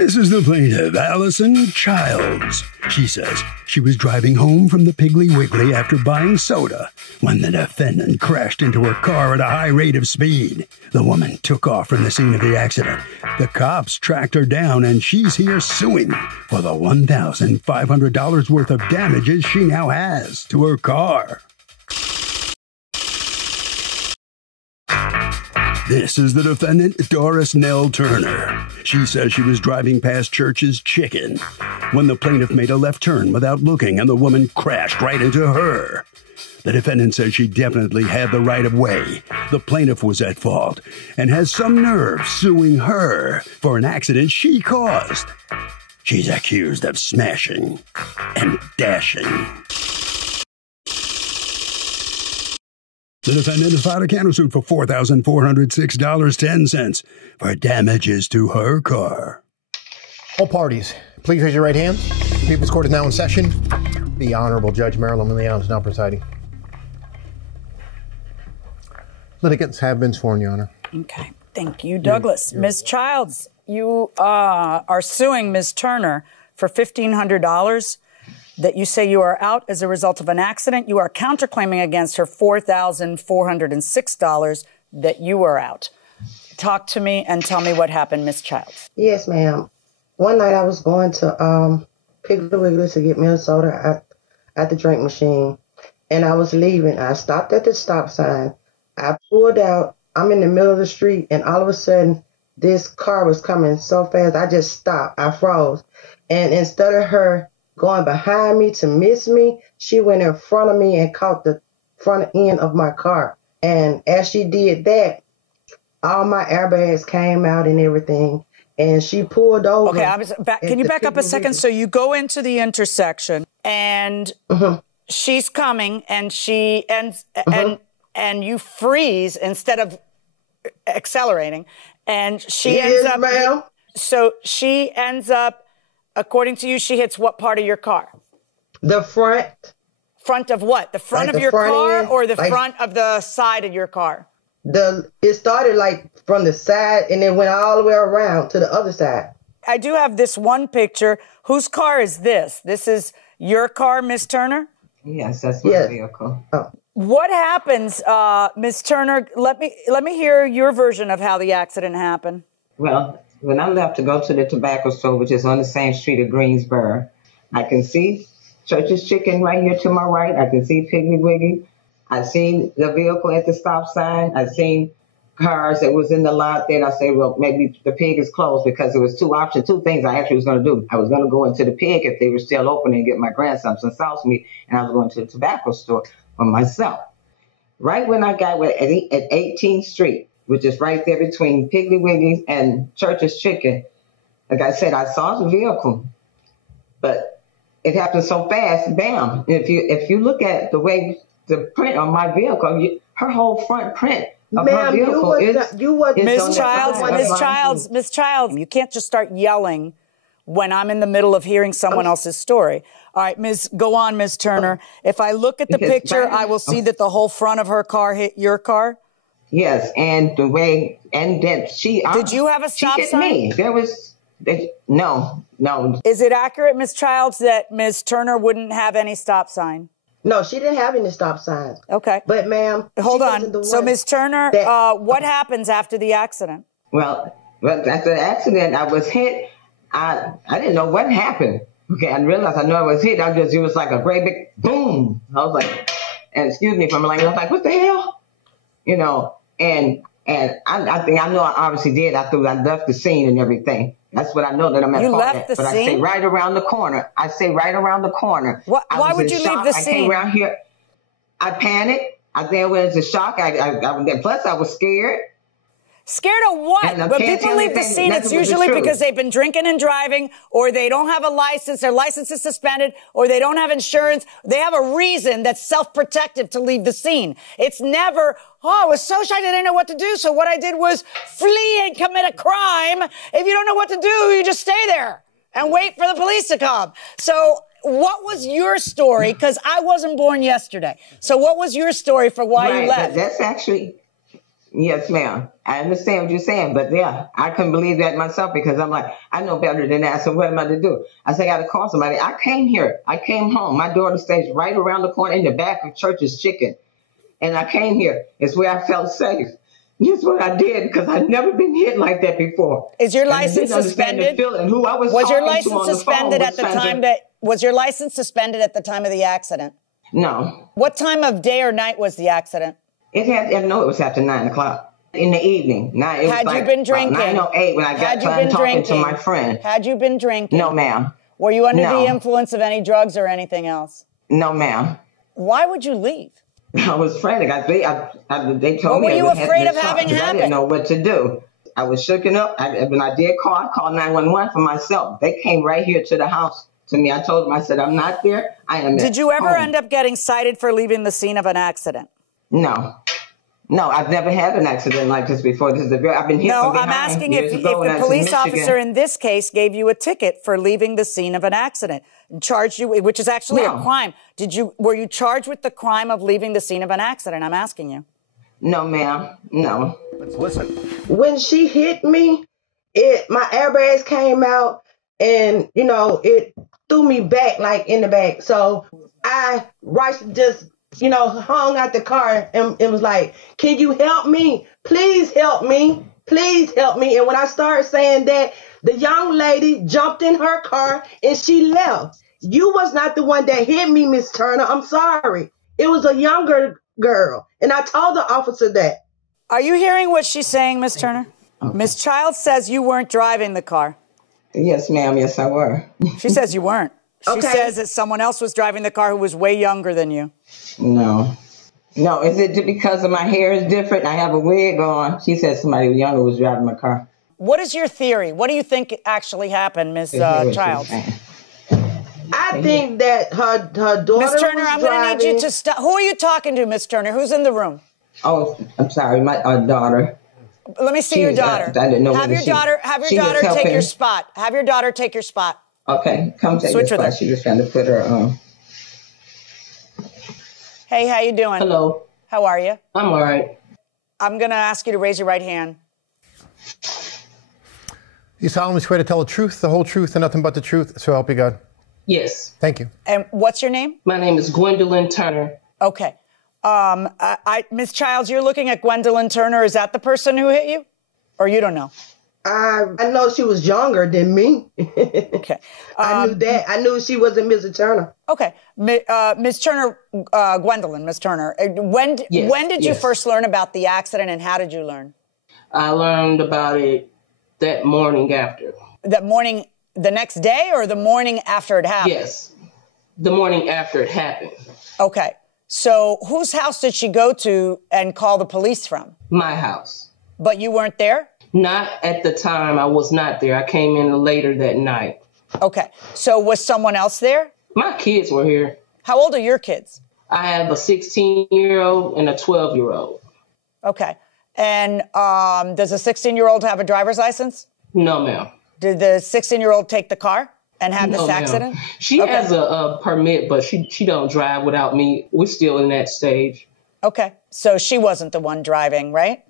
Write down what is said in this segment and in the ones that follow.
This is the plaintiff, Allison Childs. She says she was driving home from the Piggly Wiggly after buying soda when the defendant crashed into her car at a high rate of speed. The woman took off from the scene of the accident. The cops tracked her down, and she's here suing for the $1,500 worth of damages she now has to her car. This is the defendant, Doris Nell Turner. She says she was driving past Church's Chicken when the plaintiff made a left turn without looking, and the woman crashed right into her. The defendant says she definitely had the right of way. The plaintiff was at fault and has some nerve suing her for an accident she caused. She's accused of smashing and dashing. The defendant has filed a countersuit for $4,406.10 for damages to her car. All parties, please raise your right hand. The People's Court is now in session. The Honorable Judge Marilyn Leon is now presiding. Litigants have been sworn, Your Honor. Okay. Thank you, Douglas. Ms. Childs, you are suing Ms. Turner for $1,500 that you say you are out as a result of an accident. You are counterclaiming against her $4,406 that you are out. Talk to me and tell me what happened, Ms. Childs. Yes, ma'am. One night I was going to Piggly Wiggly to get me a soda at the drink machine, and I was leaving. I stopped at the stop sign. I pulled out. I'm in the middle of the street, and all of a sudden, this car was coming so fast. I just stopped. I froze. And instead of her going behind me to miss me, she went in front of me and caught the front end of my car. And as she did that, all my airbags came out and everything. And she pulled over. Okay, can you back up a second? So you go into the intersection, and she's coming, and she ends, and you freeze instead of accelerating, and she ends up. Ma'am. So she ends up. According to you, she hits what part of your car? The front. Front of what? The front like of your car, end, or the front of the side of your car? It started like from the side and then went all the way around to the other side. I do have this one picture. Whose car is this? This is your car, Miss Turner? Yes, that's my vehicle. Oh. What happens, Miss Turner? Let me hear your version of how the accident happened. Well, when I left to go to the tobacco store, which is on the same street of Greensboro, I can see Church's Chicken right here to my right. I can see Piggly Wiggly. I seen the vehicle at the stop sign. I seen cars that was in the lot. Then I say, well, maybe the pig is closed, because there was two things I actually was going to do. I was going to go into the pig if they were still open and get my grandson some sauce meat, and I was going to the tobacco store for myself. Right when I got at 18th Street, which is right there between Piggly Wiggly and Church's Chicken, like I said, I saw the vehicle, but it happened so fast, bam. If you look at the way the print on my vehicle, her whole front print of her vehicle is Miss Childs, you can't just start yelling when I'm in the middle of hearing someone else's story. All right, go on, Ms. Turner. If I look at the picture, I will see that the whole front of her car hit your car. Yes, and the way, and that did you have a stop sign? Me. No. Is it accurate, Ms. Childs, that Ms. Turner wouldn't have any stop sign? No, she didn't have any stop signs. Okay. But, ma'am, hold on. So, Ms. Turner, what happens after the accident? Well, after the accident, I was hit. I didn't know what happened. Okay, I realized I know I was hit. It was like a great big boom. I was like, and excuse me from like, I was like, what the hell? You know, and I think I know I obviously did. I left the scene and everything. That's what I know that I'm at. You left the scene? I say right around the corner. Why would you leave the scene? I came around here. I panicked. I think it was a shock. Plus, I was scared. Scared of what? When people leave the scene, it's usually because they've been drinking and driving, or they don't have a license, their license is suspended, or they don't have insurance. They have a reason that's self-protective to leave the scene. It's never, I was so shocked I didn't know what to do, so what I did was flee and commit a crime. If you don't know what to do, you just stay there and wait for the police to come. So what was your story? Because I wasn't born yesterday. So what was your story for why you left? That's actually... Yes, ma'am. I understand what you're saying, but yeah, I couldn't believe that myself because I'm like, I know better than that. So what am I to do? I said, I got to call somebody. I came here. I came home. My daughter stays right around the corner in the back of Church's Chicken. And I came here. It's where I felt safe. That's what I did because I'd never been hit like that before. Is your license suspended? Who I was your license suspended at the time was your license suspended at the time of the accident? No. What time of day or night was the accident? It was after 9 o'clock in the evening. Had you been drinking? 9:08 when I got done talking to my friend. Had you been drinking? No, ma'am. Were you under the influence of any drugs or anything else? No, ma'am. Why would you leave? I was frantic. They told me. What were you afraid of having happen? I didn't know what to do. I was shooken up. When I did call, I called 911 for myself. They came right here to the house to me. I told them, I said, I'm not there. I am. Did you ever end up getting cited for leaving the scene of an accident? No. No, I've never had an accident like this before. I've been hit from behind. No, I'm asking if the police officer in this case gave you a ticket for leaving the scene of an accident, charged you, which is actually a crime. Were you charged with the crime of leaving the scene of an accident? I'm asking you. No, ma'am. No. Let's listen. When she hit me, my airbags came out and, it threw me back, like in the back. So I just hung out the car and it was like, can you help me? Please help me. Please help me. And when I started saying that, the young lady jumped in her car and she left. You was not the one that hit me, Miss Turner. I'm sorry. It was a younger girl. And I told the officer that. Are you hearing what she's saying, Miss Turner? Miss Childs says you weren't driving the car. Yes, ma'am. Yes, I were. She says you weren't. She says that someone else was driving the car who was way younger than you. No. No, is it because of my hair is different? I have a wig on. She said somebody younger was driving my car. What is your theory? What do you think actually happened, Miss Childs? I think that her daughter Miss Turner, was I'm going to need you to stop. Who are you talking to, Miss Turner? Who's in the room? Oh, I'm sorry, my daughter. Let me see your daughter. I didn't know have your daughter take your spot. Have your daughter take your spot. Okay, come take your spot. She was trying to put her on. Hey, how you doing? Hello. How are you? I'm all right. I'm going to ask you to raise your right hand. You solemnly swear to tell the truth, the whole truth, and nothing but the truth, so help you God? Yes. Thank you. And what's your name? My name is Gwendolyn Turner. Okay. Miss Childs, you're looking at Gwendolyn Turner. Is that the person who hit you? Or you don't know? I know she was younger than me. Okay. I knew that. I knew she wasn't Mrs. Turner. Okay. Miss Turner, Gwendolyn, Miss Turner, when did you first learn about the accident and how did you learn? I learned about it that morning after. That morning, the next day or the morning after it happened? Yes. The morning after it happened. Okay. So whose house did she go to and call the police from? My house. But you weren't there? Not at the time. I was not there. I came in later that night. Okay. So was someone else there? My kids were here. How old are your kids? I have a 16-year-old and a 12-year-old. Okay. And does a 16-year-old have a driver's license? No, ma'am. Did the 16-year-old take the car and have this accident? She has a permit, but she don't drive without me. We're still in that stage. Okay. So she wasn't the one driving, right?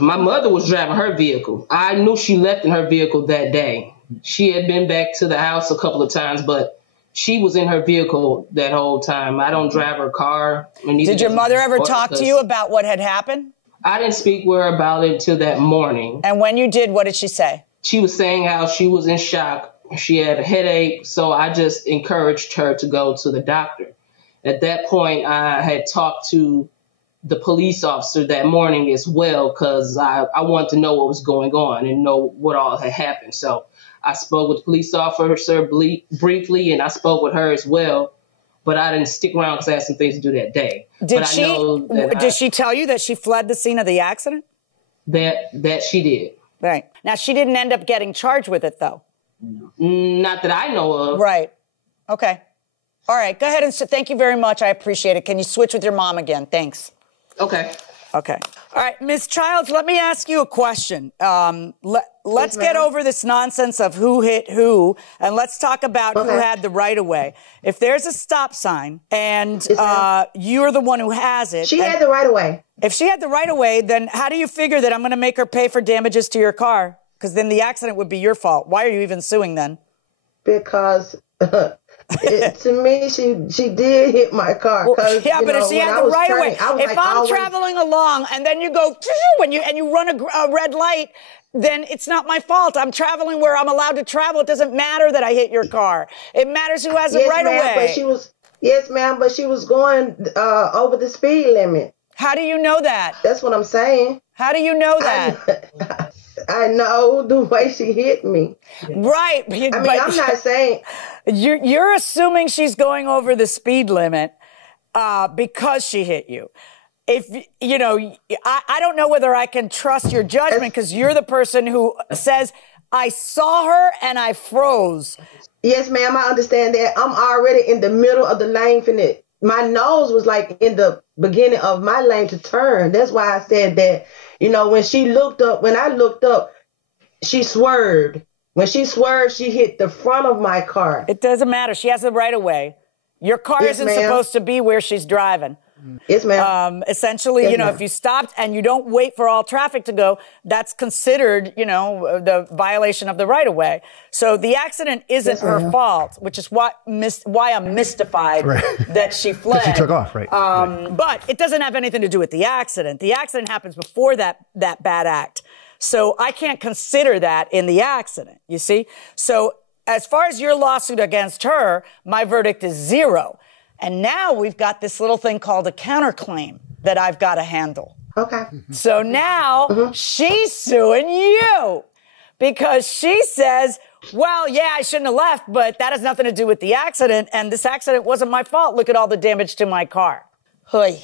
My mother was driving her vehicle. I knew she left in her vehicle that day. She had been back to the house a couple of times, but she was in her vehicle that whole time. I don't drive her car. Did your mother ever talk to you about what had happened? I didn't speak with her about it until that morning. And when you did, what did she say? She was saying how she was in shock. She had a headache, so I just encouraged her to go to the doctor. At that point, I had talked to the police officer that morning as well, because I wanted to know what was going on and know what all had happened. So I spoke with the police officer briefly, and I spoke with her as well. But I didn't stick around because I had some things to do that day. Did she tell you that she fled the scene of the accident? That she did. Right. Now, she didn't end up getting charged with it, though. Not that I know of. Right. Okay. All right. Go ahead and thank you very much. I appreciate it. Can you switch with your mom again? Thanks. Okay. Okay. All right, Ms. Childs, let me ask you a question. Let's get over this nonsense of who hit who, and let's talk about who had the right-of-way. If there's a stop sign and you're the one who has it. She had the right-of-way. If she had the right-of-way, then how do you figure that I'm going to make her pay for damages to your car? Because then the accident would be your fault. Why are you even suing then? Because to me, she did hit my car. Well, yeah, but if she had the right of way, if I'm traveling along and then you go and you run a red light, then it's not my fault. I'm traveling where I'm allowed to travel. It doesn't matter that I hit your car. It matters who has the right of way. Yes, ma'am, but she was going over the speed limit. How do you know that? That's what I'm saying. How do you know that? I know the way she hit me. Right. I'm not saying. You're assuming she's going over the speed limit because she hit you. If, you know, I don't know whether I can trust your judgment because you're the person who says, I saw her and I froze. Yes, ma'am, I understand that. I'm already in the middle of the lane for it. My nose was like in the beginning of my lane to turn. That's why I said that, you know, when I looked up, she swerved. When she swerved, she hit the front of my car. It doesn't matter. She has the right of way. Your car isn't supposed to be where she's driving. Yes, ma'am. Essentially, you know, if you stopped and you don't wait for all traffic to go, that's considered, you know, the violation of the right of way. So the accident isn't her fault, which is why I'm mystified that she fled. She took off, right. But it doesn't have anything to do with the accident. The accident happens before that bad act. So I can't consider that in the accident, you see? So as far as your lawsuit against her, my verdict is 0. And now we've got this little thing called a counterclaim that I've got to handle. Okay. So now she's suing you because she says, well, yeah, I shouldn't have left, but that has nothing to do with the accident. And this accident wasn't my fault. Look at all the damage to my car. Hey,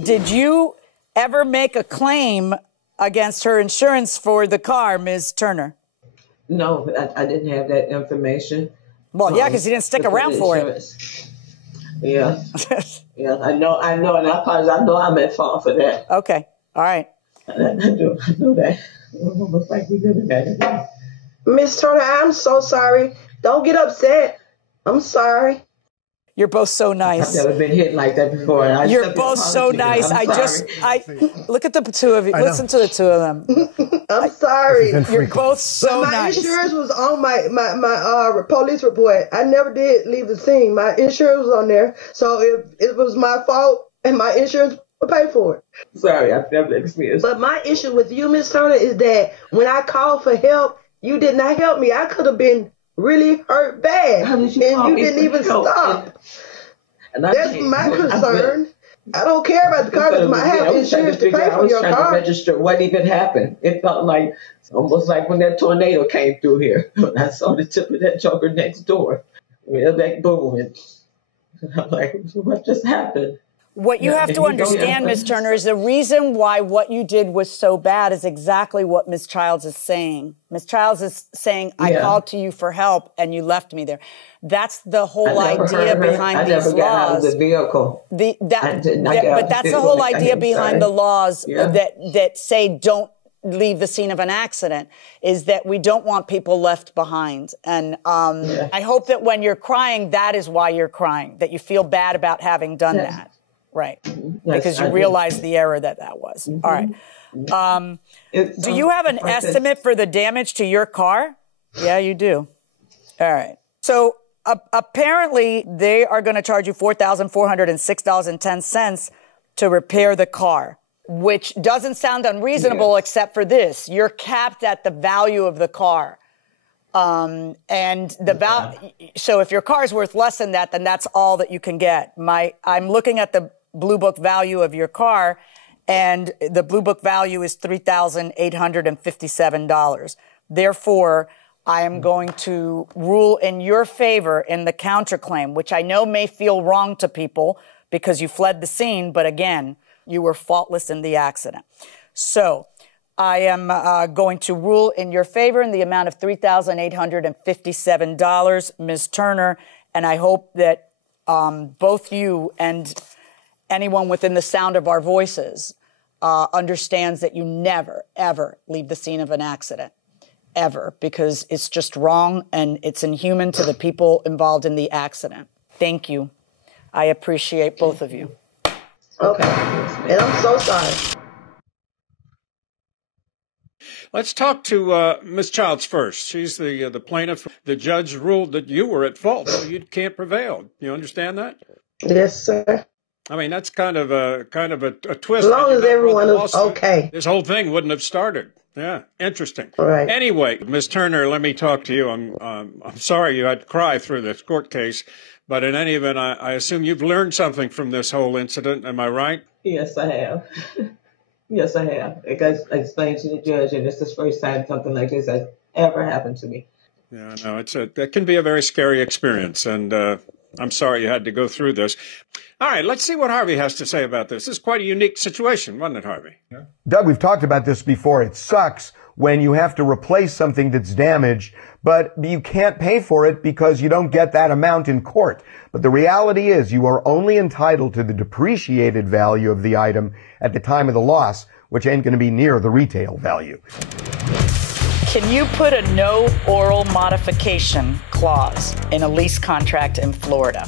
did you ever make a claim against her insurance for the car, Ms. Turner? No, I didn't have that information. Well, yeah, because you didn't stick around for it. Yeah. Yeah, I know, and I apologize. I know I'm at fault for that. Okay. All right. I know that. Almost like we did that. Miss Turner, I'm so sorry. Don't get upset. I'm sorry. You're both so nice. I've never been hit like that before. You're both so nice. I look at the two of you. Listen to the two of them. I'm sorry. You're both so nice. My insurance was on my police report. I never did leave the scene. My insurance was on there. So it was my fault and my insurance will pay for it. Sorry, I've never experienced. But my issue with you, Miss Turner, is that when I called for help, you did not help me. I could have been really hurt bad, and you didn't even stop. That's my concern. I don't care about the car because I have insurance to pay for your car. I was trying to register what even happened. It felt like almost like when that tornado came through here. When I saw the tip of that joker next door, that boom, and I'm like, what just happened? What you have to understand, Ms. Turner, is the reason why what you did was so bad is exactly what Ms. Childs is saying. Ms. Childs is saying, I called to you for help and you left me there. That's the whole idea behind these laws. I never got out of the vehicle. But that's the whole idea behind the laws that say don't leave the scene of an accident, is that we don't want people left behind. And I hope that when you're crying, that is why you're crying, that you feel bad about having done that. Right. Because you realize the error that was. All right. Do you have an estimate for the damage to your car? Yeah, you do. All right. So apparently they are going to charge you $4,406.10 to repair the car, which doesn't sound unreasonable except for this. You're capped at the value of the car. So if your car is worth less than that, then that's all that you can get. I'm looking at the Blue Book value of your car, and the Blue Book value is $3,857. Therefore, I am going to rule in your favor in the counterclaim, which I know may feel wrong to people because you fled the scene, but again, you were faultless in the accident. So I am going to rule in your favor in the amount of $3,857, Ms. Turner, and I hope that both you and anyone within the sound of our voices understands that you never, ever leave the scene of an accident, ever, because it's just wrong and it's inhuman to the people involved in the accident. Thank you. I appreciate both of you. Okay. And I'm so sorry. Let's talk to Ms. Childs first. She's the plaintiff. The judge ruled that you were at fault, so you can't prevail. You understand that? Yes, sir. I mean, that's kind of a twist. As long as everyone is okay. This whole thing wouldn't have started. Yeah, interesting. Right. Anyway, Ms. Turner, let me talk to you. I'm sorry you had to cry through this court case, but in any event, I assume you've learned something from this whole incident. Am I right? Yes, I have. Yes, I have. Like I explained to the judge, and it's the first time something like this has ever happened to me. Yeah, no, that can be a very scary experience, and I'm sorry you had to go through this. All right, let's see what Harvey has to say about this. This is quite a unique situation, wasn't it, Harvey? Yeah. Doug, we've talked about this before. It sucks when you have to replace something that's damaged, but you can't pay for it because you don't get that amount in court. But the reality is you are only entitled to the depreciated value of the item at the time of the loss, which ain't going to be near the retail value. Can you put a no oral modification clause in a lease contract in Florida?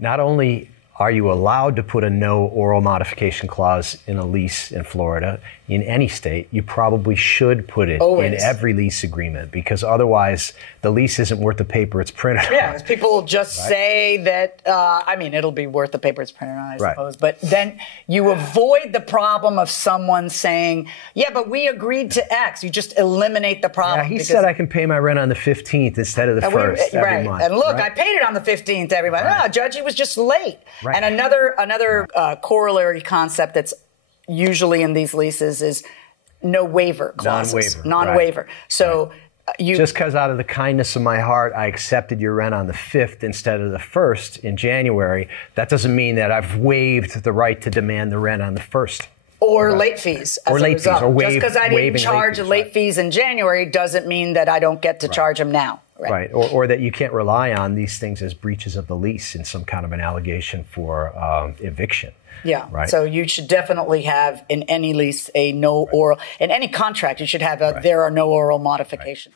Not only are you allowed to put a no oral modification clause in a lease in Florida, in any state, you probably should put it in every lease agreement, because otherwise the lease isn't worth the paper it's printed on. Yeah, people just say that, I mean, it'll be worth the paper it's printed on, I suppose. But then you avoid the problem of someone saying, yeah, but we agreed to X. You just eliminate the problem. Yeah, he said I can pay my rent on the 15th instead of the 1st every month. And look, I paid it on the 15th, everybody. No, Judge, he was just late. Right. And another corollary concept that's usually in these leases is no waiver clauses. Non-waiver. Right. So just because out of the kindness of my heart I accepted your rent on the 5th instead of the 1st in January, that doesn't mean that I've waived the right to demand the rent on the 1st. Or late fees. Or late fees. Or just because I didn't charge late fees in January doesn't mean that I don't get to charge them now. Right. Or that you can't rely on these things as breaches of the lease in some kind of an allegation for eviction. Yeah. Right. So you should definitely have in any lease a no oral, in any contract you should have a there are no oral modifications.